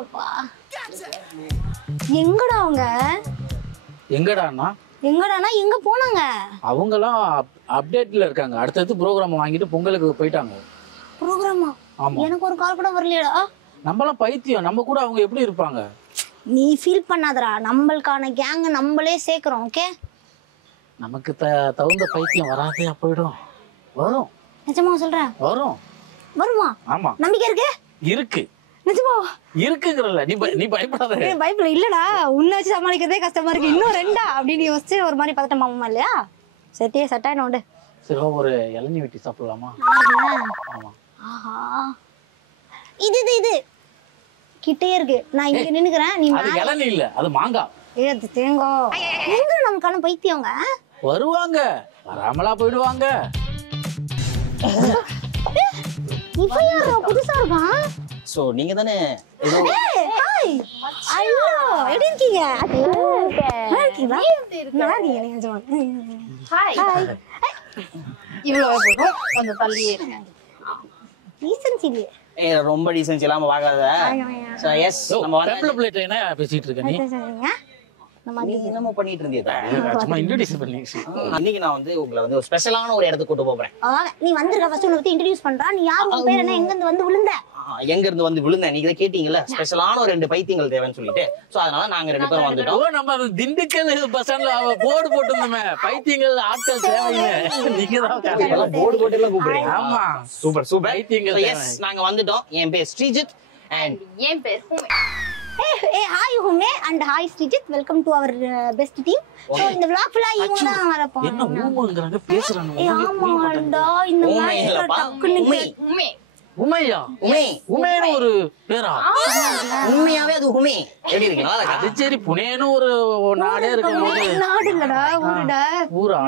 அப்பா எங்கடா அவங்க? எங்கடான்னா எங்க போனாங்க? அவங்கலாம் அப்டேட்ல இருக்காங்க. அடுத்தடுத்து ப்ரோக்ராம் வாங்கிட்டு பொங்கலுக்கு போயிட்டாங்க. ப்ரோக்ராமா? எனக்கு ஒரு கால் கூட வரலையடா. நம்மலாம் பைத்தியம். நம்ம கூட அவங்க எப்படி இருப்பாங்க? நீ ஃபீல் பண்ணாதடா. நம்மளுக்கான கேங் நம்மளே சேர்க்கிறோம். ஓகே? நமக்கு தகுந்த பைத்தியம் வராதே போயிடும். வரும். நிஜமா சொல்றேன்? வரும். வருமா? ஆமா. நம்பிக்கை இருக்கு? இருக்கு. நிஜமா? இருக்குங்கறல. நீ பயப்படாத. பயப்பட இல்லடா. உன்னை வச்சு சமாளிக்கிறதே கஷ்டமா இருக்கு. இன்னும் ரெண்டா அப்படின்னு யோசிச்சு ஒரு மாதிரி பதட்டமாமா இல்லையா? செட்டியே சட்டாய் நோண்டு. சரி ஒரு இளநீ வெட்டி சாப்பிடலாமா? ஆமா. ஆஹா. இது கிட்டே இருக்கு. நான் இங்க நின்னுக்கிறேன். நீ அது இளநீ இல்ல, அது மாங்காய். அது தேங்காய். எங்க நமக்கான பைத்தியங்க? வருவாங்க. வராமலா போயிடுவாங்க. இப்ப யாரோ புதுசா இருக்கான்? சோ நீங்க தானே ஏதோ ஹாய். ஐயோ, எப்படி இருக்கீங்க? நல்லா இருக்கீங்களா? நல்லா இருக்கீங்க நிஜமா. ஹாய். இவ்வளவு போடும் கொஞ்சம் தள்ளியே இருங்க. டீசன்சி இல்லையே. ரொம்ப டீசன்ஸ் இல்லாம வாங்காத. சோ எஸ் நம்ம டேப்ல பிளேட் என்ன பேசிட்டு இருக்க நீ? நீ என்னமோ பண்ணிட்டு இருந்தியதா? சும்மா இன்ட்ரோ듀ஸ் பண்ணி. இன்னைக்கு நான் வந்து உங்களை வந்து ஒரு ஸ்பெஷலான ஒரு இடத்துக்கு கூட்டு போறேன். நீ வந்திருக்க ஃபர்ஸ்ட் உன்னை பத்தி இன்ட்ரோ듀ce பண்றா. நீ யார்? உன் பேர் என்ன? எங்க இருந்து வந்து விழுந்த? எங்க இருந்து வந்து விழுந்தேன்? நீங்க தான் கேட்டீங்கல்ல ஸ்பெஷலான ஒரு 2 பைத்தியங்கள் தேவைன்னு சொல்லிட்டு. சோ அதனால நாங்க 2 பேரும் வந்துட்டோம். நம்ம திண்டுக்கல் பஸ் ஸ்டாண்ட்ல போர்டு போட்டுருந்தோமே, பைத்தியங்கள் ஆட்கள் தேவையில்லை. நீங்க தான் போர்டு போட்டு எல்லாம் கூப்பிடுறீங்க. ஆமா. Super super. பைத்தியங்கள். எஸ் நாங்க வந்துட்டோம். என் பேர் ஸ்ரீஜித் அண்ட் என் பேர் ஹுமே. Hey, hi Hume and hi Srijit. Welcome to our best team. So இந்த vlog full இவங்க தான் வர போறாங்க. என்ன ஊமங்கறாங்க பேசுறாங்க. ஆமாடா இந்த மாதிரி டக்குன்னு ஹுமே. உமையா? உமைன்னு ஒரு பேரா? உண்மையாவே அது உண்மை. எப்படி இருக்கு? நல்லா இருக்கா? அது சரி, புனேன்னு ஒரு நாடே இருக்கும்போது. நாடு இல்லடா, ஊருடா. ஊரா?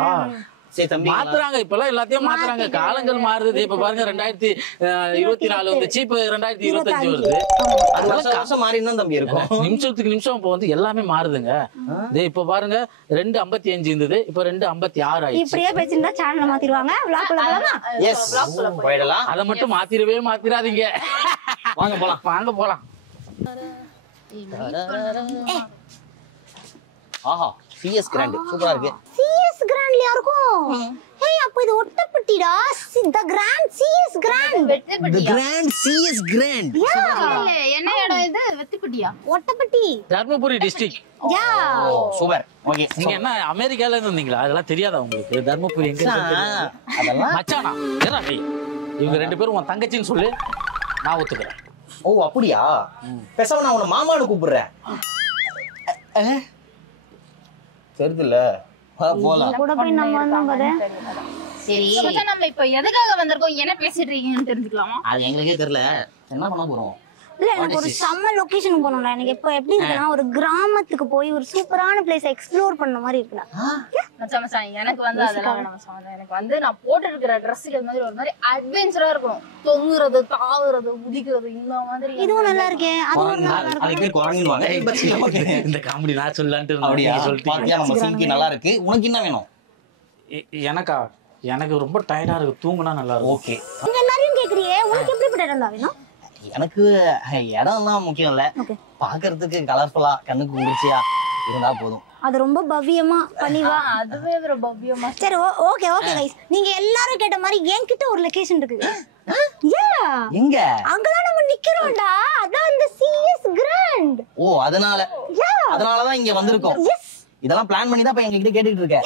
சரி தம்பி மாத்துறாங்க. இப்பெல்லாம் எல்லாத்தையும் மாத்துறாங்க. காலங்கள் மாறுது. இப்ப பாருங்க 2024 வந்துச்சு, இப்ப 2025 வருது. அது வருஷம் மாறினா தம்பி இருக்கும். நிமிஷத்துக்கு நிமிஷம் இப்ப வந்து எல்லாமே மாறுதுங்க. இப்ப பாருங்க 2:55 இருந்தது, இப்ப 2:56 ஆயிடுச்சு. இப்படியே பேசினா சேனலை மாத்திடுவாங்க. vlog போலாமா? எஸ் போயிடலாம். அத மட்டும் மாத்திராதீங்க. வாங்க போலாம். ஆஹா சிஎஸ் கிராண்ட் சூப்பரா இருக்கு. சிஎஸ் கிராண்ட்லயா இருக்கும்? ஏய் அப்ப இது ஒட்டப்பட்டிடா. தி கிராண்ட் சிஎஸ் கிராண்ட். தி கிராண்ட் சிஎஸ் கிராண்ட். இல்ல என்ன இடம் இது? வெத்திப்பட்டியா? ஒட்டப்பட்டி. தர்மபுரி டிஸ்ட்ரிக்ட். யா. சூப்பர். ஓகே. நீங்க என்ன அமெரிக்கால இருந்து வந்தீங்களா? அதெல்லாம் தெரியாதா உங்களுக்கு? தர்மபுரி எங்க இருக்கு? அதெல்லாம் மச்சானா ஏடா நீ? இவங்க 2 பேரும் உன் தங்கச்சின்னு சொல்லு, நான் ஒத்துக்கிறேன். ஓ அப்படியா? பேசாம நான் உன்னை மாமான்னு கூப்பிடுறேன். தெரியுதுல்ல? போலாம். கூட போய் நம்ம வந்தோம் பாரு. சரி நம்ம இப்ப எதுக்காக வந்திருக்கோம், என்ன பேசிட்டு இருக்கீங்கன்னு தெரிஞ்சுக்கலாமா? அது எங்களுக்கே தெரியல. என்ன பண்ண போறோம்? இல்ல எனக்கு ஒரு செம்ம லொகேஷன் போகணும்டா. எனக்கு இப்ப எப்படி இருக்குன்னா ஒரு கிராமத்துக்கு போய் ஒரு சூப்பரான பிளேஸ் எக்ஸ்ப்ளோர் பண்ண மாதிரி இருக்குடா. மச்சான் எனக்கு வந்து அதெல்லாம் வேணாம் மச்சான். எனக்கு வந்து நான் போட்டு இருக்கிற ட்ரெஸ்ஸுக்கு மாதிரி ஒரு மாதிரி அட்வென்ச்சரா இருக்கணும். தொங்குறது, தாவுறது, குதிக்கிறது, இந்த மாதிரி. இதுவும் நல்லா இருக்கே. அதுவும் நல்லா இருக்கு. அதுக்கு குரங்குவாங்க. இந்த காமெடி நான் சொல்லலான்ட்டு அப்படியா? சொல்லிட்டீங்க. பாத்தியா நம்ம சிங்கி நல்லா இருக்கு. உனக்கு என்ன வேணும்? எனக்கா? எனக்கு ரொம்ப டயர்டா இருக்கு. தூங்குனா நல்லா இருக்கும். ஓகே. நீங்க எல்லாரையும் கேக்குறியே, உனக்கு எப்படிப்பட்ட இடம் தான் வேணும்? எனக்கு இடம் தான் முக்கியம் இல்ல, பாக்குறதுக்கு கலர்ஃபுல்லா கண்ணுக்கு குளிர்ச்சியா இருந்தா போதும். அது ரொம்ப பவ்யமா பணிவா. அதுவே ஒரு பவ்யமா. சரி ஓகே கைஸ், நீங்க எல்லாரும் கேட்ட மாதிரி என்கிட்ட ஒரு லொகேஷன் இருக்கு. எங்க? அங்கதான் நம்ம நிக்கிறோம்டா. அதான் இந்த சிஎஸ் கிராண்ட். ஓ அதனாலதான் இங்க வந்திருக்கோம். இதெல்லாம் பிளான் பண்ணி தான் இப்ப எங்க கிட்ட கேட்டுட்டு இருக்க.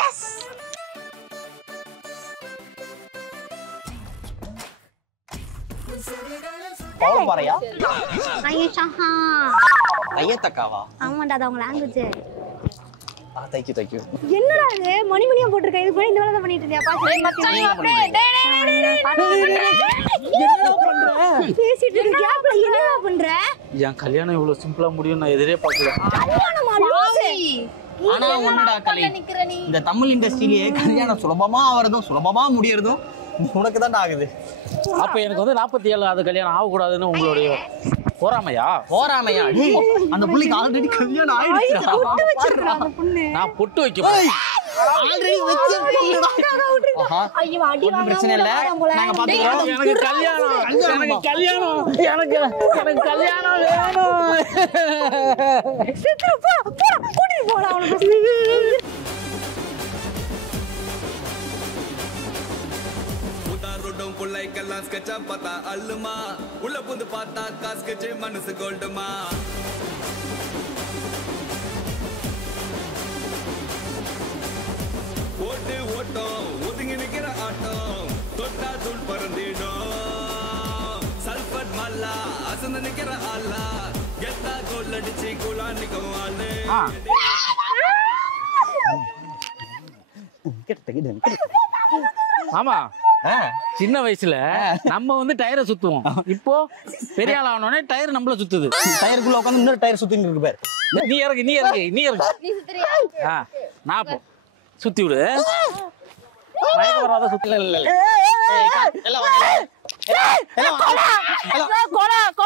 பாறையா? ஐயஷாஹா. ஐயத்தக்காவா? ஆமாடா, அது அவங்க லாங்குவேஜ். தேங்க்யூ. என்னடா இது மணிமணியா போட்டுருக்க? இது கூட இந்த வேலை தான் பண்ணிட்டு இருந்தியா? பேசிட்டு இருக்க கேப்ல என்னடா பண்ற? என் கல்யாணம் இவ்வளவு சிம்பிளா முடியும் நான் எதிரே பார்க்கல. ஆனா ஒண்ணுடா கலை, இந்த தமிழ் இண்டஸ்ட்ரியிலேயே கல்யாணம் சுலபமா ஆவறதும் சுலபமா முடியறதும் உனக்கு தான் ஆகுது. அப்ப எனக்கு வந்து 47 அது கல்யாணம் ஆகக்கூடாதுன்னு உங்களுடைய போறாமையா? அந்த புள்ளிக்கு ஆல்ரெடி கல்யாணம் ஆயிடுச்சு. நான் பொட்டு வைக்க ஆல்ரெடி வெச்சு ஐயோ அடி வாங்க பிரச்சனை இல்ல நாங்க பாத்துக்கிறோம் எனக்கு கல்யாணம் வேணும் செத்துரு போ கூட்டிட்டு போடா அவனுக்கு ரோடும் புள்ளைக்கெல்லாம் ஸ்கெட்சா பார்த்தா அல்லுமா உள்ள புந்து பார்த்தா காஸ்கெட்சு மனசு கோல்டுமா ஓட்டு ஓட்டம் ஒதுங்கி நிக்கிற ஆட்டம் தொட்டா தூள் பறந்திடும் சல்பட் மல்லா அசந்து நிக்கிற ஆளா கெத்தா கோல் அடிச்சு கூலா நிக்கும் ஆளு ஆமா சின்ன வயசுல நம்ம வந்து டயரை சுத்துவோம் இப்போ பெரிய ஆள் ஆனோடனே டயர் நம்மள சுத்துது டயருக்குள்ள உட்காந்து இன்னொரு டயர் சுத்திட்டு இருக்கு பாரு நீ இறங்கு நான் போ சுத்தி விடு மயக்க வராத சுத்தல இல்ல எல்லாம் வாங்க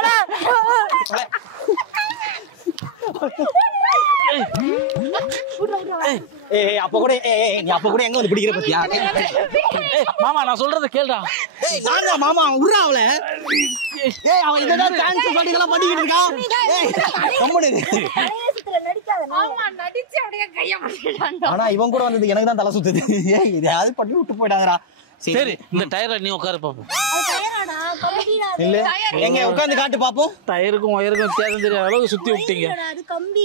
எல்லாம் ஏய் அப்ப கூட நீ அப்ப கூட எங்க வந்து பிடிக்கிற பத்தியா மாமா நான் சொல்றத கேளுடா நாங்க மாமா உர்றா அவள அவன் இததான் டான்ஸ் பாடிகளா பண்ணிக்கிட்டு இருக்கான் கம்முனு நடிச்சு அப்படியே கைய மாட்டிட்டான் ஆனா இவன் கூட வந்தது எனக்கு தான் தலை சுத்துது இது அது பண்ணி விட்டு போயிடாதடா சரி இந்த டயர்ல நீ உட்காரு பாப்போம் இல்ல எங்க உட்கார்ந்து காட்டு பாப்போம் டயருக்கும் ஒயருக்கும் வித்தியாசம் தெரியாத அளவுக்கு சுத்தி விட்டீங்க அது கம்பி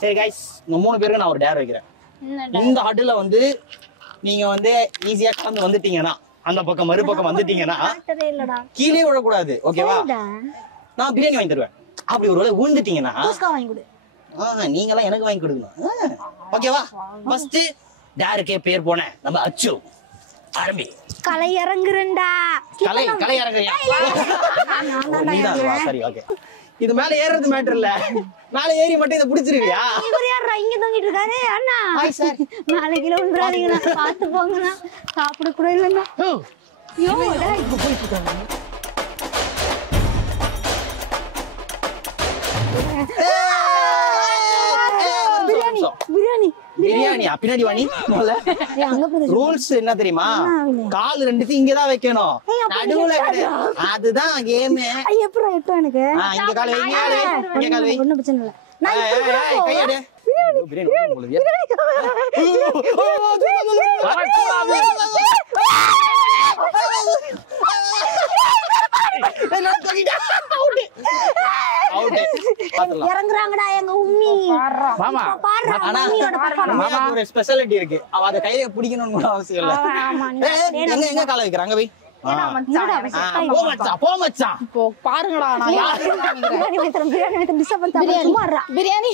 சரி गाइस நம்ம மூணு பேருக்கு நான் ஒரு டேர் வைக்கிறேன் இந்த ஹட்ல வந்து நீங்க வந்து ஈஸியா கடந்து வந்துட்டீங்கன்னா அந்த பக்கம் மறுபக்கம் வந்துட்டீங்கன்னா கீழே விழக்கூடாது ஓகேவா நான் பிரியாணி வாங்கி தருவேன் அப்படி ஒருவேளை விழுந்துட்டீங்கன்னா வாங்கி கொடு நீங்க எல்லாம் எனக்கு வாங்கி கொடுக்கணும் ஓகேவா ஃபர்ஸ்ட் டேருக்கே பேர் போனேன் நம்ம அச்சு ஆரம்பி கலை இறங்குறேன்டா கலை இறங்குறியா சரி ஓகே இது மேல ஏறது மேட்டர் இல்ல மேல ஏறி மட்டும் இத புடிச்சிருவியா இவர் யாரா இங்க தங்கிட்டு இருக்காரு அண்ணா நாளைக்கு விழுந்துறாதீங்கண்ணா பார்த்து போங்கண்ணா சாப்பிட கூட இல்லைண்ணா ஐயோ போயிட்டு இருக்காங்க பிரியாணியா பின்னாடி வாணி ரூல்ஸ் என்ன தெரியுமா கால் ரெண்டுத்தையும் இங்கதான் வைக்கணும் நடுவுல அதுதான் கேம் எப்பறம் எட்டும் எனக்கு இங்க கால் வை இங்க கால் வை ஒண்ணும் பிரச்சனை இல்ல கையடு இறங்குறாங்கடா எங்க உம்மி மாமா ஒரு ஸ்பெஷாலிட்டி இருக்கு அவ அத கையில பிடிக்கணும்னு அவசியம் இல்ல எங்க கால வைக்கிறாங்க வை போ மச்சான் பாருங்கடா பிரியாணி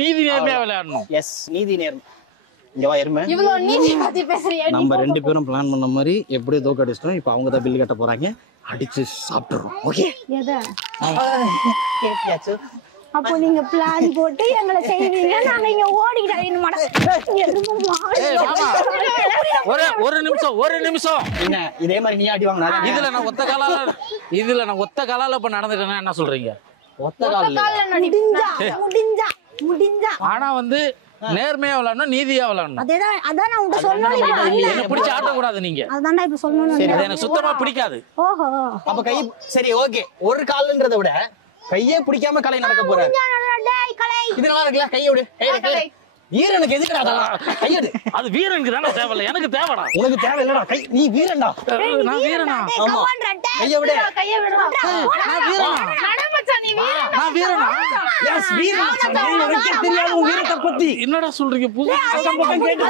நீதி நேர்மையா விளையாடணும் எஸ் நீதி நேர்மை இங்க வா எருமை இவ்வளவு நீதி பத்தி பேசுறியா நம்ம ரெண்டு பேரும் பிளான் பண்ண மாதிரி எப்படியோ தோக்க அடிச்சிட்டோம் இப்ப அவங்க தான் பில் கட்ட போறாங்க அடிச்சு சாப்பிட்டுறோம் ஓகே கேட்டியாச்சு அப்போ நீங்க பிளான் போட்டு எங்களை செய்வீங்க நாங்க இங்க ஒரு நிமிஷம் என்ன இதே மாதிரி நீ ஆடி வாங்கினா இதுல நான் ஒத்த காலால இப்ப நடந்துட்டேன்னா என்ன சொல்றீங்க ஒத்த கால முடிஞ்சா ஆனா வந்து நேர்மையா விளையாடணும் நீதியா விளையாடணும் அதான் நான் உன்கிட்ட சொல்லணும் என்ன பிடிச்சு ஆட்டக்கூடாது நீங்க அதான்டா இப்ப சொல்லணும் அது எனக்கு சுத்தமா பிடிக்காது ஓஹோ அப்ப கை சரி ஓகே ஒரு கால்ன்றத விட கையே பிடிக்காம கலை நடக்க போற இது நல்லா இருக்குல்ல கையை விடு வீரனுக்கு எதுக்குடா கையெடு அது வீரனுக்கு தானே தேவையில்ல எனக்கு தேவைடா உனக்கு தேவை இல்லடா கை நீ வீரன்டா நான் வீரனா ஆமா கையை விடு நான் வீரனா நடமச்சான் நீ வீரன் நான் வீரனா எஸ் வீரன் உனக்கு தெரியாது உன் வீரத்தை பத்தி என்னடா சொல்றீங்க புது பக்கம் கேட்டு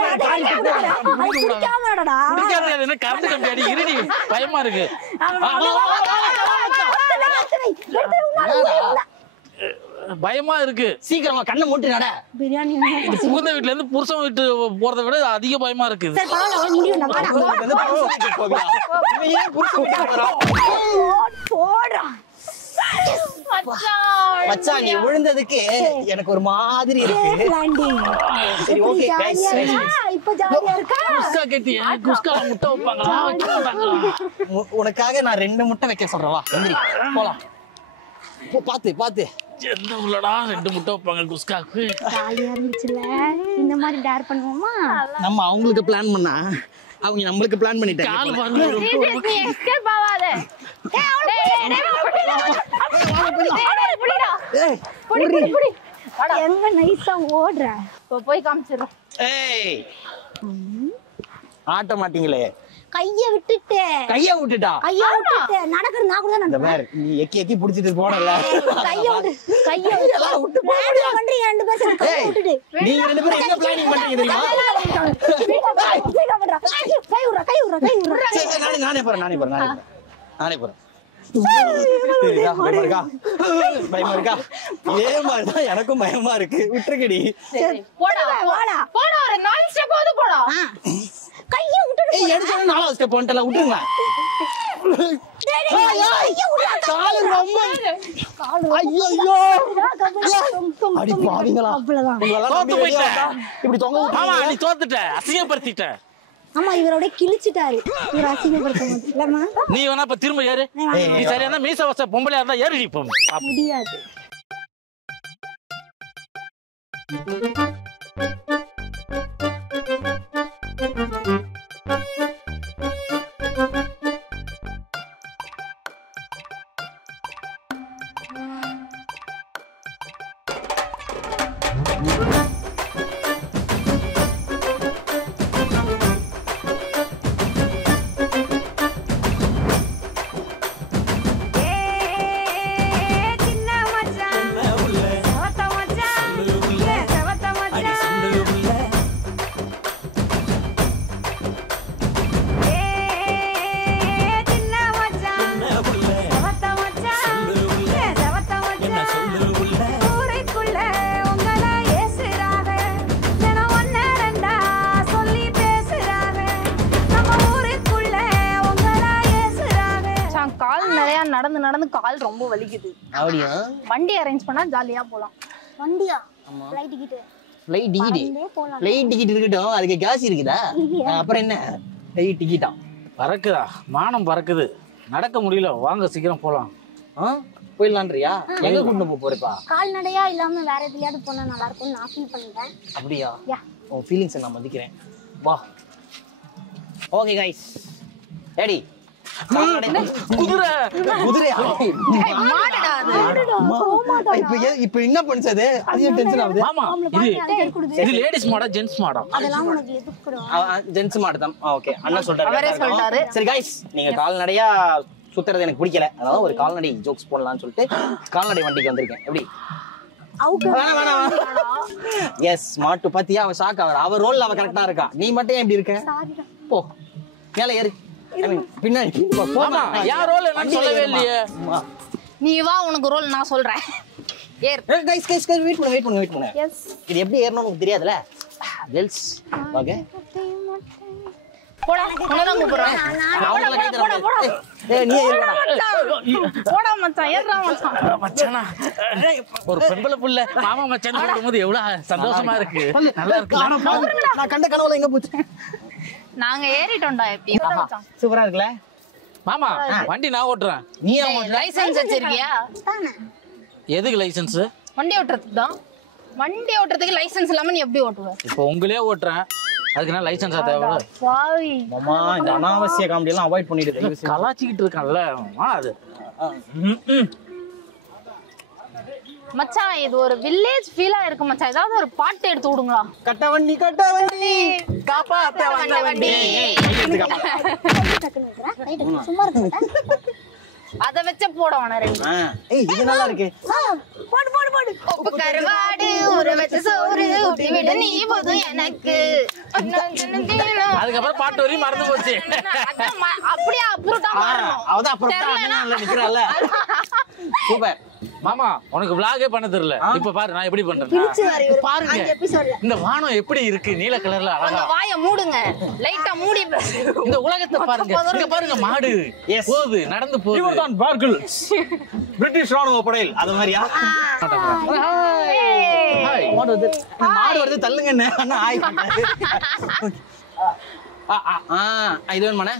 பிடிக்காது என்ன கரண்ட் கம்பி அடி இருடி பயமா இருக்கு பயமா இருக்கு சீக்கிரமா கண்ணை மூட்டு நட பிரியாணி புகுந்த வீட்டுல இருந்து புருஷன் வீட்டு போறதை விட அதிக பயமா இருக்குது மச்சான் நீ விழுந்ததுக்கு எனக்கு ஒரு மாதிரி இருக்கு சரி ஓகே गाइस இப்ப ஜாலியா இருக்கா? குஸ்கா கேட்டியே, குஸ்கா முட்டை வைப்பாங்களா வைக்க மாட்டாங்களா? உனக்காக நான் 2 முட்டை வைக்க சொல்றேன் வா எந்திரி போலாம் பாத்து எந்த உள்ளடா 2 முட்டை வைப்பாங்க குஸ்காக்கு? ஜாலியா இருந்துச்சுல. இந்த மாதிரி டேர் பண்ணுவோமா? நம்ம அவங்களுக்கு பிளான் பண்ணா அவங்க நம்மளுக்கு பிளான் பண்ணிட்டாங்க கால் பாருங்க. நீ எஸ்கேப் ஆகாத. எங்க நைஸா ஓடுற? போய் காமிச்சிடுறோம். ஏய் ஆட்ட மாட்டீங்களே. கைய விட்டுட்டு நடக்குது. நான் கூட இந்த மாதிரி நீ எக்கி புடிச்சிட்டு போனல. கைய விட்டு பண்றீங்க 2 பேரும். கைய விட்டுட்டு நீங்க 2 பேரும் என்ன பிளானிங் பண்றீங்க தெரியுமா? கை விடுற. சரி நானே போறேன். பயமா இருக்கா? இதே மாதிரிதான் எனக்கும் பயமா இருக்கு. விட்டுருக்கடி. போடா ஒரு 4 ஸ்டெப் போடா. கைய விட்டுட்டு எடுத்து 4வது ஸ்டெப் வந்துட்டல விட்டுருங்க. கால் ரொம்ப ஐயோ அடி பாவிங்களா. தோத்து போயிட்ட. இப்படி தொங்க ஆமா நீ தோத்துட்ட, அசிங்கப்படுத்திட்ட. ஆமா இவரோட கிழிச்சிட்டாரு. இவர் அசிங்கப்படுத்த இல்லம்மா. நீ வேணா இப்ப திரும்ப ஏறு. நீ சரியான மீச வச்ச பொம்பளையா இருந்தா ஏறி இப்போ முடியாது. நடந்து கால் ரொம்ப வலிக்குது. அப்படியா? வண்டி அரேஞ்ச் பண்ணா ஜாலியா போலாம். வண்டியா? Flight ticket. ஃளைட் டிக்கெட் இருக்கட்டும். அதுக்கு காசு இருக்குதா? அப்புறம் என்ன ஃளைட் டிக்கெட்டா? பறக்குதா? மானம் பறக்குது. நடக்க முடியல. வாங்க சீக்கிரம் போலாம். போயிடலான்றியா? எங்க கூட்டிட்டு போறப்பா? கால்நடையா இல்லாம வேற எதுலயாவது போனா நல்லா இருக்கும்னு நான் ஃபீல் பண்றேன். அப்படியா? உன் ஃபீலிங்ஸ் நான் மதிக்கிறேன். வா. Okay guys. ரெடி? இப்ப என்ன பண்ணுது? அது டென்ஷன் ஆகுது. மாமா இது லேடிஸ் மாடா ஜென்ஸ் மாடா? அதெல்லாம் உனக்கு எதுக்குடா? ஜென்ஸ் மாடு தான். ஓகே அண்ணா சொல்றாரு. சரி गाइस நீங்க கால்நடையா சுத்துறது எனக்கு பிடிக்கல. அதாவது ஒரு கால்நடை ஜோக்ஸ் போடலாம்னு சொல்லிட்டு கால்நடை வண்டிக்கு வந்திருக்கேன். எப்படி? எஸ் மாட்டு பத்தியா அவ ஷாக் ஆவற. அவ ரோல்ல அவ கரெக்ட்டா இருக்கா. நீ மட்டும் ஏன் இப்படி இருக்க? போ. மேல ஏறு. பின்னாடி போமா. யார் ரோல் என்னன்னு சொல்லவே இல்லையே. நீ வா உனக்கு ரோல் நான் சொல்றேன். ஏர். गाइस வெயிட் பண்ணுங்க. எஸ். இது எப்படி ஏறணும்னு உங்களுக்கு தெரியாதுல? Girls okay. போடா உனதான் கூப்பிடுறேன். ஏய் நீ ஏறுடா. போடா மச்சான் ஏறடா மச்சான். மச்சானா ஒரு பெம்பள புள்ள மாமா மச்சான் கூடும்போது எவ்வளவு சந்தோஷமா இருக்கு. நல்லா இருக்கு. நான் கண்ட கனவுல எங்க போச்சு? நாங்க ஏறிட்டோம்டா எப்படி மச்சான். சூப்பரா இருக்குல? மாமா வண்டி நான் ஓட்டுறேன். நீ லைசென்ஸ் வச்சிருக்கியா? எதுக்கு லைசென்ஸ்? வண்டி ஓட்டுறதுக்கு தான். வண்டி ஓட்டுறதுக்கு லைசென்ஸ் இல்லாம நீ எப்படி ஓட்டுவ? இப்போ உங்களே ஓட்டுறேன். அதுக்கு நான் லைசென்ஸ் தேவை. பாவி மாமா இந்த அனாவசிய காமெடி எல்லாம் அவாய்ட் பண்ணிடு. கலாச்சிக்கிட்டு இருக்கான்ல அது. மச்சான் இது ஒரு வில்லேஜ் ஃபீலா இருக்கு மச்சான். ஏதாவது ஒரு பாட்டு எடுத்து விடுங்களா? கட்ட வண்டி காப்பாத்த வந்த வண்டி. சும்மா இருக்க. அத வெச்ச போடவானே ரெண்டு. ஏய் இது நல்லா இருக்கு. போடு உப்பு கருவாடு ஊற வெச்ச சோறு ஊட்டி விட நீ போதும் எனக்கு. அதுக்கு அப்புறம் பாட்டு வரையும் மறந்து போச்சு. அப்படியே அப்புறமா மாறணும். அவதான் அப்புறம் நிக்கறால. சூப்பர். மாமா உனக்கு vlog பண்ண தெரியல. இப்ப பாரு நான் எப்படி பண்றேன். பாருங்க. இந்த வானம் எப்படி இருக்கு நீல கலர்ல அழகா. வாயை மூடுங்க. லைட்டா மூடி இந்த உலகத்தை பாருங்க. இங்க பாருங்க மாடு போகுது நடந்து போகுது. இவர்தான் பார்கல். பிரிட்டிஷ் ராணுவ படையில் அது மாதிரியா? மாடு வருது தள்ளுங்க அண்ணா. ஆய் இது வேணுமாண்ணே?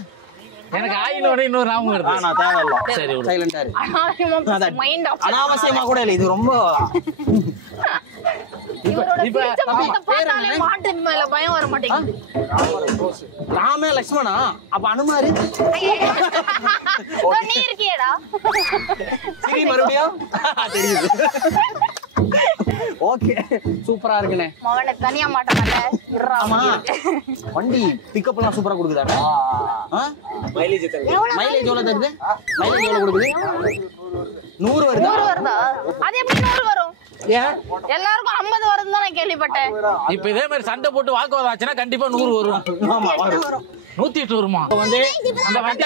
எனக்கு ஆயினோட இன்னொரு ஞாபகம் வருது. நான் தேவையில்ல. சரி சைலண்டா இரு. மைண்ட் ஆஃப் அனாவசியமா கூட இல்ல. இது ரொம்ப இப்ப பார்த்தாலே மாட்டு மேல பயம் வர மாட்டேங்குது. ராமே லட்சுமணா அப்ப அனுமாரு நீ இருக்கியேடா. சரி மறுபடியும் தெரியுது. ஓகே சூப்பரா இருக்குனே. மவனை தனியா மாட்ட மாட்டேன். ஆமா வண்டி பிக்கப் எல்லாம் சூப்பரா கொடுக்குதாடா. மைலேஜ் எவ்வளவு தருது? மைலேஜ் எவ்வளவு கொடுக்குது? 100 வருதா? 100 வருதா? அது எப்படி 100 வரும்? ஏன் எல்லாருக்கும் 50 வருதுன்னு தான் நான் கேள்விப்பட்டேன். இப்ப இதே மாதிரி சண்டை போட்டு வாக்குவாதம் ஆச்சுன்னா கண்டிப்பா 100 வரும். ஆமா வரும். 108 வருமா? வந்து அந்த வண்டி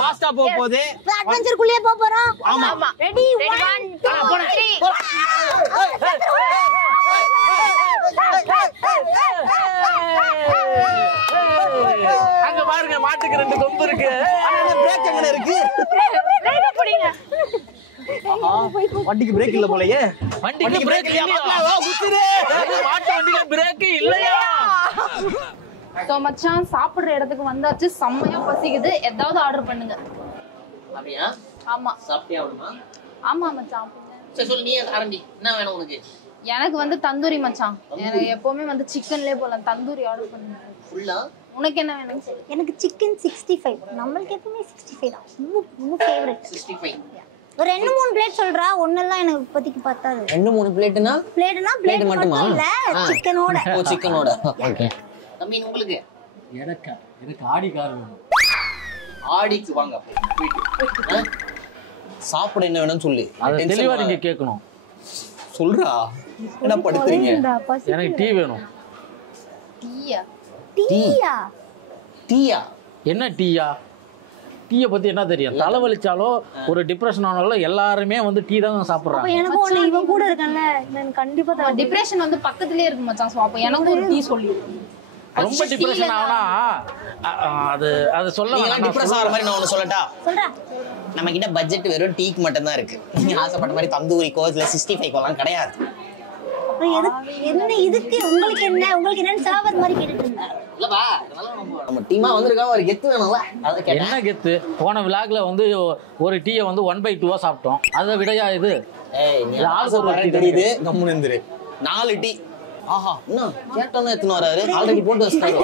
ஃபாஸ்டா போகுது. அட்வென்ச்சர் குள்ளே போறோம். ஆமா ரெடி 1 2 3 அங்க பாருங்க மாட்டுக்கு 2 கொம்பு இருக்கு. பிரேக் எங்க இருக்கு? பிரேக் பிடிங்க. வண்டிக்கு பிரேக் இல்ல போலயே. வண்டிக்கு பிரேக் இல்லையா? மாட்டு வண்டில பிரேக் இல்லையா? சோ மச்சான் சாப்பிடுற இடத்துக்கு வந்தாச்சு. செம்மையா பசிக்குது. ஏதாவது ஆர்டர் பண்ணுங்க. அப்படியே ஆமா சாப்பிட்டியா அவனுமா? ஆமா மச்சான். சரி சொல்லு நீ ஆரம்பி. என்ன வேணும் உனக்கு? எனக்கு வந்து தந்தூரி மச்சான். எனக்கு எப்பவுமே வந்து சிக்கன்லயே போலாம். தந்தூரி ஆர்டர் பண்ணுங்க. ஃபுல்லா உனக்கு என்ன வேணும்? எனக்கு சிக்கன் 65. நம்மளுக்கு எப்பவுமே 65 தான். ரொம்ப ஃபேவரட். 65. ஒரு 2-3 பிளேட் சொல்றா. ஒண்ணெல்லாம் எனக்கு இப்போதைக்கு பத்தாது. 2-3 பிளேட்னா? பிளேட் மட்டுமா? இல்ல சிக்கனோட. ஓ சிக்கனோட. ஓகே. தம்பி உங்களுக்கு? எனக்கு ஆடி கார் வேணும். ஆடிக்கு வாங்க வீட்டுக்கு. சாப்பிட என்ன வேணும்னு சொல்லு. அது தெளிவா நீங்க கேட்கணும். சொல்றா. என்ன படுத்துறீங்க? எனக்கு டீ வேணும். டீயா? டீயா? டீயா? என்ன டீயா? டீயை பத்தி என்ன தெரியும்? தலைவலிச்சாலோ ஒரு டிப்ரெஷன் ஆனாலும் எல்லாருமே வந்து டீ தான் சாப்பிடுறாங்க. அப்ப எனக்கு ஒண்ணு இவன் கூட இருக்கன்ல, நான் கண்டிப்பா தரேன். டிப்ரெஷன் வந்து பக்கத்துலயே இருக்கு மச்சான். சோ அப்ப எனக்கு ஒரு டீ சொல்லு. ரொம்ப டிப்ரெஷன் ஆனா அது சொல்ல நீங்க டிப்ரெஸ் ஆகிற மாதிரி நான் ஒன்னு சொல்லட்டா? சொல்றா. நம்ம கிட்ட பட்ஜெட் வெறும் டீக்கு மட்டும் தான் இருக்கு. நீங்க ஆசைப்பட்ட மாதிரி தந்தூரி கோஸ்ல 65 எல்லாம் கிடையாது. அப்ப என்ன இதுக்கு உங்களுக்கு என்னன்னு சாவத் மாதிரி கேட்டுட்டு இருந்தா. இல்லப்பா நம்ம டீமா வந்திருக்கோம். ஒரு கெத்து வேணும்ல, அத கேட்டேன். என்ன கெத்து? போன விலாக்ல வந்து ஒரு டீயை வந்து 1/2 சாப்பிட்டோம். அதை விடையா இது? ஏய் நீ ஆசைப்படுறேன்னு தெரியுது. கம்முன்னு இருந்துரு. 4 டீ. ஆஹா என்ன கேட்டோன்னு எத்தனை வராரு? ஆல்ரெடி போட்டு வச்சிட்டாரு.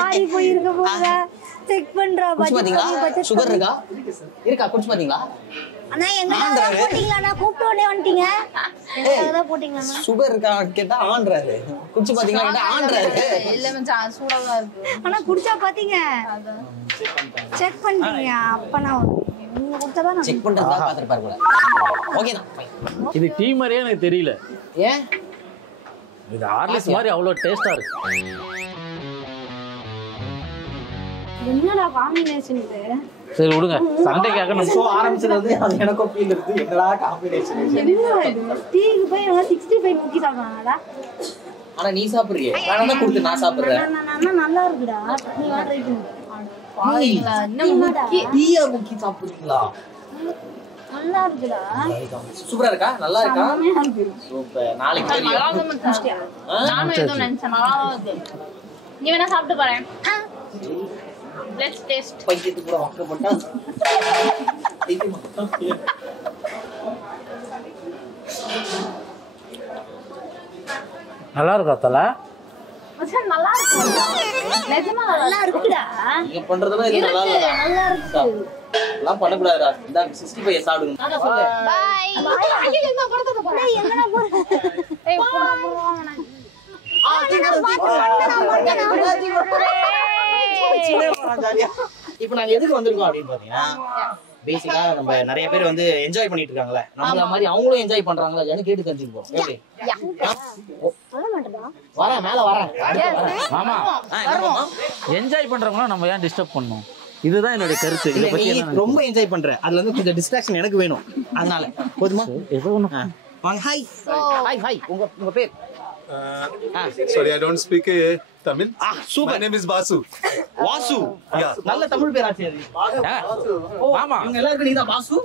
ஆறி போயிருக்க போதா செக் பண்றா. குடிச்சு பாத்தீங்களா? சுகர் இருக்கா? குடிச்சு பாத்தீங்களா? அண்ணா எங்க போட்டீங்களா? நான் கூப்பிட்டோனே வந்துட்டீங்க. எங்கதான் போட்டீங்களா? சுகர் இருக்கா கேட்டா ஆன்றாரு. குடிச்சு பாத்தீங்களா கேட்டா ஆன்றாரு. இல்ல மச்சான் சூடாவா இருக்கு. ஆனா குடிச்சா பாத்தீங்க. செக் பண்றீங்க. அப்ப நான் நீங்க குடிச்சதா நான் செக் பண்றதா பாத்துட்டு போல. ஓகே தான். இது டீ மாதிரியே எனக்கு தெரியல. ஏன்? இது ஹார்லிக்ஸ் மாதிரி அவ்வளவு டேஸ்டா இருக்கு. என்னடா காம்பினேஷன் இது? சரி விடுங்க. சண்டைக்காக நம்ம ஆரம்பிச்சது அது எனக்கும் ஃபீல் இருக்கு. என்னடா காம்பினேஷன்? டீக்கு போய் 65 குக்கி சாப்பிடுறாங்கடா. ஆனா நீ சாப்பிடுறியே. வேணா கொடுத்து நான் சாப்பிடுறேன். நான் நல்லா இருக்குடா. நீ வா ட்ரை பண்ணு. பாருங்களா இன்னும் முக்கி டீயா முக்கி சாப்பிடுறீங்களா? நல்லா இருக்குடா. சூப்பரா இருக்கா? நல்லா இருக்கா? செம்மையா இருக்கு. சூப்பர். நாளைக்கு தெரியும். நல்லா இருக்கு மச்சான். நானும் ஏதோ நினைச்சேன். நல்லா இருக்கு. நீ வேணா சாப்பிட்டு பாரு. Let's taste. பைக்கெட்டு கூட வாக்கப்பட்டா. நல்லா இருக்கா தல? மச்சான் நல்லா இருக்கு. நிஜமா நல்லா இருக்குடா. நீங்க பண்றதெல்லாம் இது நல்லா இல்ல. நல்லா இருக்கு. எல்லாம் பண்ண கூடாதுடா. இந்த 65 சாப்பிடுங்க. அத சொல்லு. பை. ஐயோ எங்க படுத்துது பாரு. எங்கடா போற? ஏய் போறாங்க. இப்ப நாங்க எதுக்கு வந்திருக்கோம் அப்படின்னு பாத்தீங்கன்னா, பேசிக்கா நம்ம நிறைய பேர் வந்து என்ஜாய் பண்ணிட்டு இருக்காங்கல்ல, நம்மள மாதிரி அவங்களும் என்ஜாய் பண்றாங்களா ஜனு கேட்டு தெரிஞ்சுப்போம். எப்படி வரேன் மேல வரேன். மாமா என்ஜாய் பண்றவங்க நம்ம ஏன் டிஸ்டர்ப் பண்ணணும்? இதுதான் என்னோட கருத்து. இத பத்தி ரொம்ப என்ஜாய் பண்ற. அதுல இருந்து கொஞ்சம் டிஸ்ட்ராக்ஷன் எனக்கு வேணும். அதனால போதுமா? வாங்க. Hi hi hi. உங்க பேர்? Sorry, I don't speak Tamil. Super. My name is Basu. Vasu. Yeah. நல்ல தமிழ் பேர் ஆச்சு அது. ஆமா இவங்க எல்லாருக்கும் நீங்க தான் வாசு.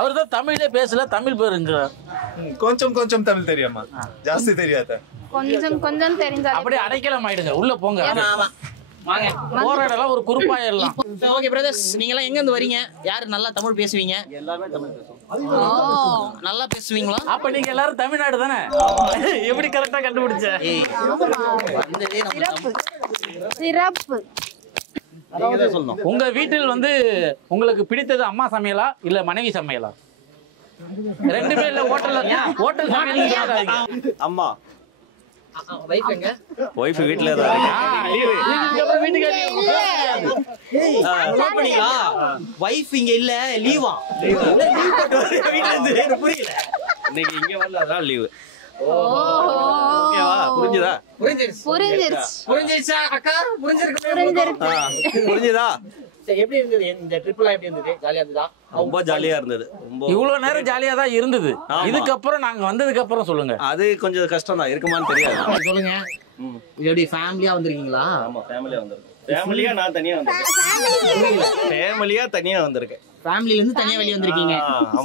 அவர் தான் தமிழே பேசல, தமிழ் பேருங்கிறார். கொஞ்சம் தமிழ் தெரியுமா? ஜாஸ்தி தெரியாதா? கொஞ்சம் தெரிஞ்சா அப்படியே அடைக்கலம் ஆயிடுங்க, உள்ள போங்க. ஆமா. வாங்க. போற இடம்லாம் ஒரு குறுப்பாயிடலாம். ஓகே பிரதர்ஸ், நீங்க எல்லாம் எங்க இருந்து வரீங்க? யாரு நல்லா தமிழ் பேசுவீங்க? எல்லாமே தமிழ் பேசுவோம். நல்லா பேசுவீங்களா? அப்ப நீங்க எல்லாரும் தமிழ்நாடு தானே? எப்படி கரெக்டா கண்டுபிடிச்ச? வந்ததே நம்ம சிறப்பு. நீங்க தான் சொல்லணும். உங்க வீட்டில் வந்து உங்களுக்கு பிடித்தது அம்மா சமையலா இல்ல மனைவி சமையலா? ரெண்டுமே இல்ல, ஹோட்டல் சமையல். அம்மா வைஃப் எங்க? ஒய்ஃப் வீட்ல தான் வைஃப் இங்க இல்ல, லீவா? வீட்ல இருந்து புரியல. இன்னைக்கு இங்க வரல, அதான் லீவு. ஓகேவா? புரிஞ்சுதா? புரிஞ்சிருச்சா அக்கா? புரிஞ்சுதா? எப்படி இருந்தது இந்த ட்ரிப்லாம்? எப்படி இருந்தது? ஜாலியா இருந்ததா? ரொம்ப ஜாலியா இருந்தது. ரொம்ப இவ்வளவு நேரம் ஜாலியா தான் இருந்தது. இதுக்கப்புறம் நாங்க வந்ததுக்கு அப்புறம் சொல்லுங்க. அது கொஞ்சம் கஷ்டம் தான், இருக்குமான்னு தெரியாது. சொல்லுங்க. இது எப்படி ஃபேமிலியா வந்திருக்கீங்களா? ஆமா, ஃபேமிலியா வந்திருக்கேன். ஃபேமிலியா நான் தனியா வந்திருக்கேன். ஃபேமிலியா தனியா வந்திருக்கேன். ஃபேமிலில இருந்து தனியா வெளிய வந்திருக்கீங்க.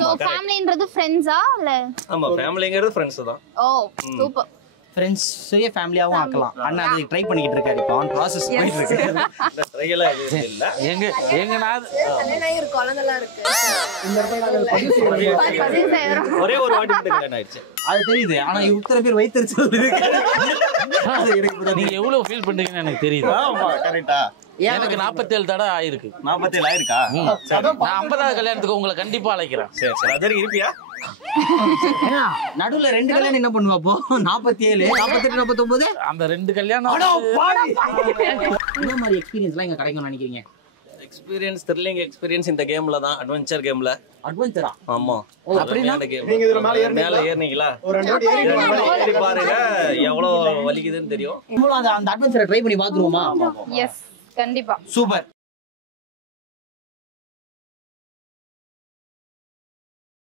சோ ஃபேமிலின்றது ஃப்ரெண்ட்ஸா இல்ல? ஆமா, ஃபேமிலிங்கிறது ஃப்ரெண்ட்ஸ் தான். ஓ சூப்பர். ஃப்ரெண்ட்ஸே ஃபேமிலியாவும் ஆக்கலாம். அண்ணா அதை ட்ரை பண்ணிட்டு இருக்காரு. இப்போ ஆன் ப்ராசஸ் போயிட்டு இருக்கு. இந்த ட்ரையெல்லாம் எதுவும் இல்ல. எங்க ஒரே ஒரு வாட்டி மட்டும் கல்யாணம் ஆயிடுச்சு. அது தெரியுது. ஆனா இத்தனை பேர் வைத்தறிச்சல் நீங்க எவ்வளவு ஃபீல் பண்றீங்கன்னு எனக்கு தெரியுது. ஆமா, கரெக்ட்டா? எனக்கு 47 தடவை ஆயிருக்கு. 47 ஆயிருக்கா? நான் 50வது கல்யாணத்துக்கு உங்களை கண்டிப்பா அழைக்கிறேன். சரி சரி, அது வரைக்கும் இருப்பியா? நடுவுல 2 கல்யாணம் என்ன பண்ணுவா அப்போ? 47, 48, 49. அந்த 2 கல்யாணம் என்ன மாதிரி எக்ஸ்பீரியன்ஸ்லாம் இங்க கிடைக்கும்னு நினைக்கிறீங்க? எக்ஸ்பீரியன்ஸ், த்ரில்லிங் எக்ஸ்பீரியன்ஸ் இந்த கேம்ல தான், அட்வென்ச்சர் கேம்ல. அட்வென்ச்சரா? ஆமா. அப்படினா நீங்க இதுல மேல ஏறினீங்களா? ஒரு 2 வாட்டி ஏறி பாருங்க, எவ்வளவு வலிக்குதுன்னு தெரியும். அந்த அட்வென்ச்சரை ட்ரை பண்ணி பாத்துருவோமா? எஸ், கண்டிப்பா. சூப்பர்.